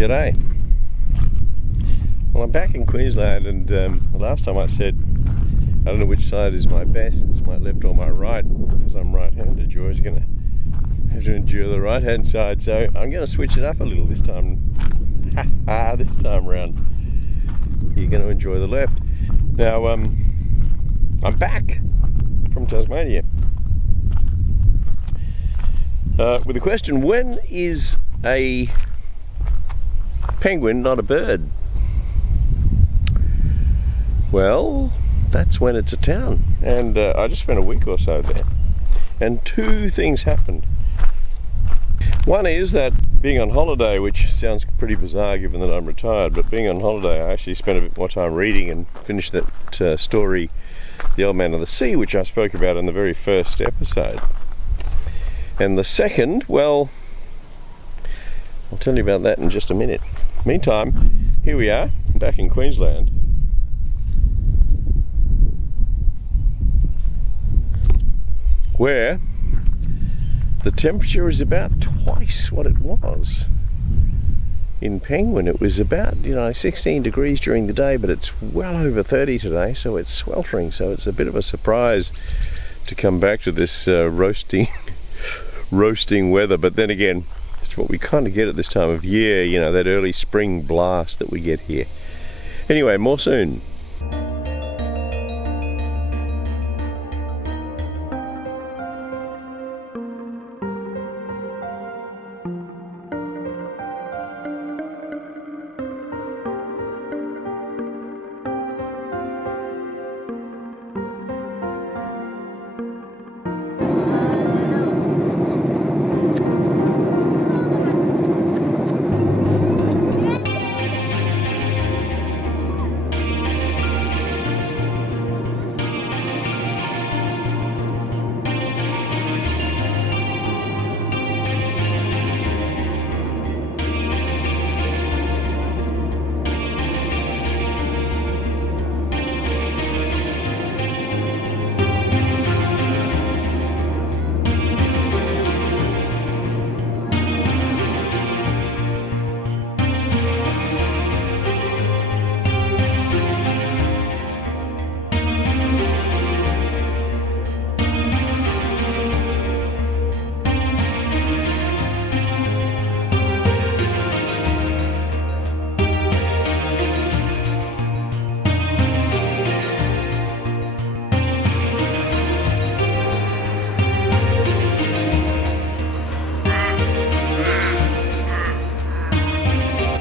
G'day. Well, I'm back in Queensland, and last time I said I don't know which side is my best, it's my left or my right, because I'm right-handed. You're always going to have to endure the right-hand side, so I'm going to switch it up a little this time. This time around, you're going to enjoy the left. Now, I'm back from Tasmania with a question: when is a penguin not a bird? Well, that's when it's a town, and I just spent a week or so there, and two things happened. One is that being on holiday, which sounds pretty bizarre given that I'm retired, but being on holiday I actually spent a bit more time reading and finished that story, The Old Man of the Sea, which I spoke about in the very first episode. And the second, well, I'll tell you about that in just a minute. Meantime, here we are, back in Queensland. Where the temperature is about twice what it was in Penguin. It was about 16 degrees during the day, but it's well over 30 today, so it's sweltering. So it's a bit of a surprise to come back to this roasting weather. But then again, it's what we kind of get at this time of year, that early spring blast that we get here. Anyway, more soon.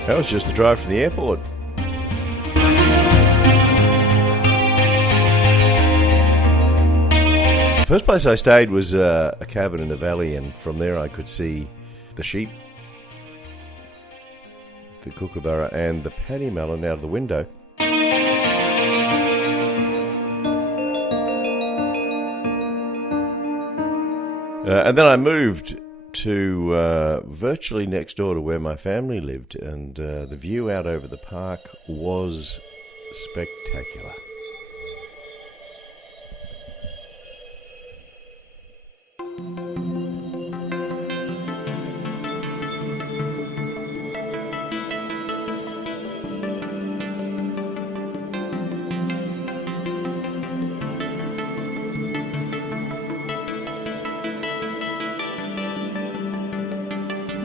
That was just the drive from the airport. The first place I stayed was a cabin in a valley, and from there I could see the sheep, the kookaburra and the paddy melon out of the window. And then I moved to virtually next door to where my family lived, and the view out over the park was spectacular.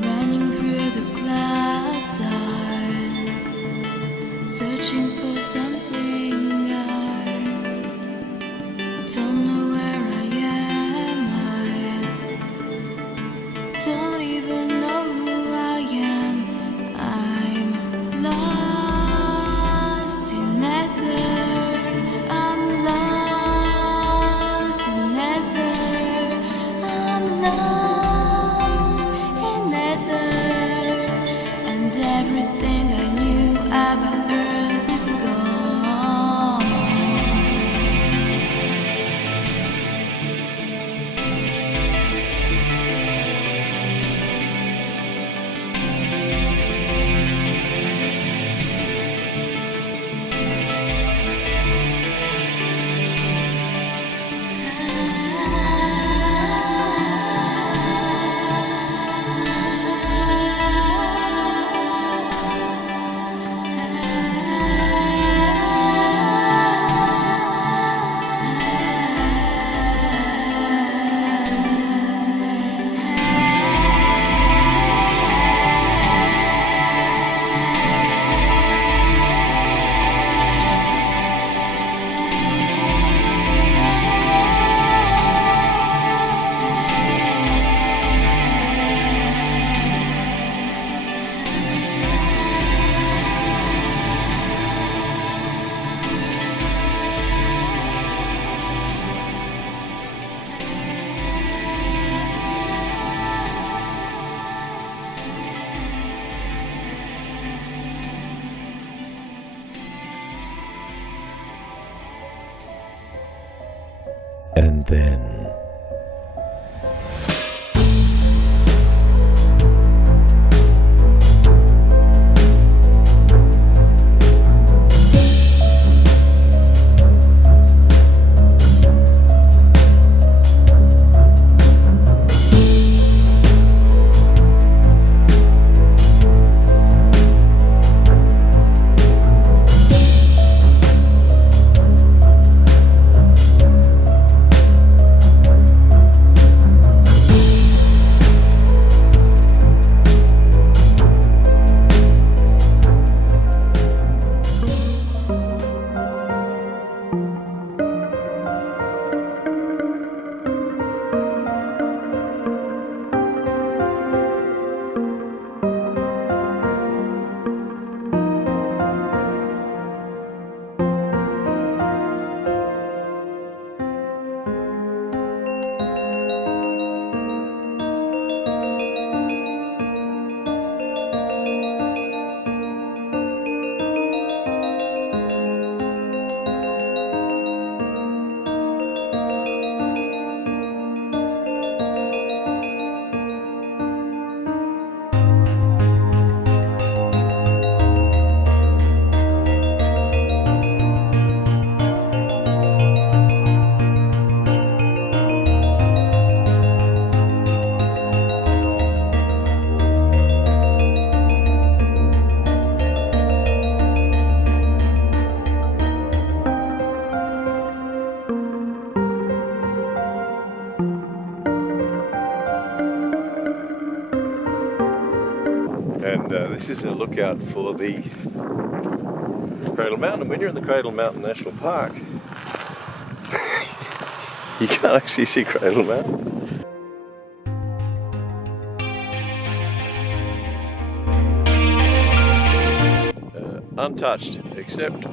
Running through the clouds, I'm searching for something And then this is a lookout for the Cradle Mountain. When you're in the Cradle Mountain National Park, you can't actually see Cradle Mountain. Untouched, except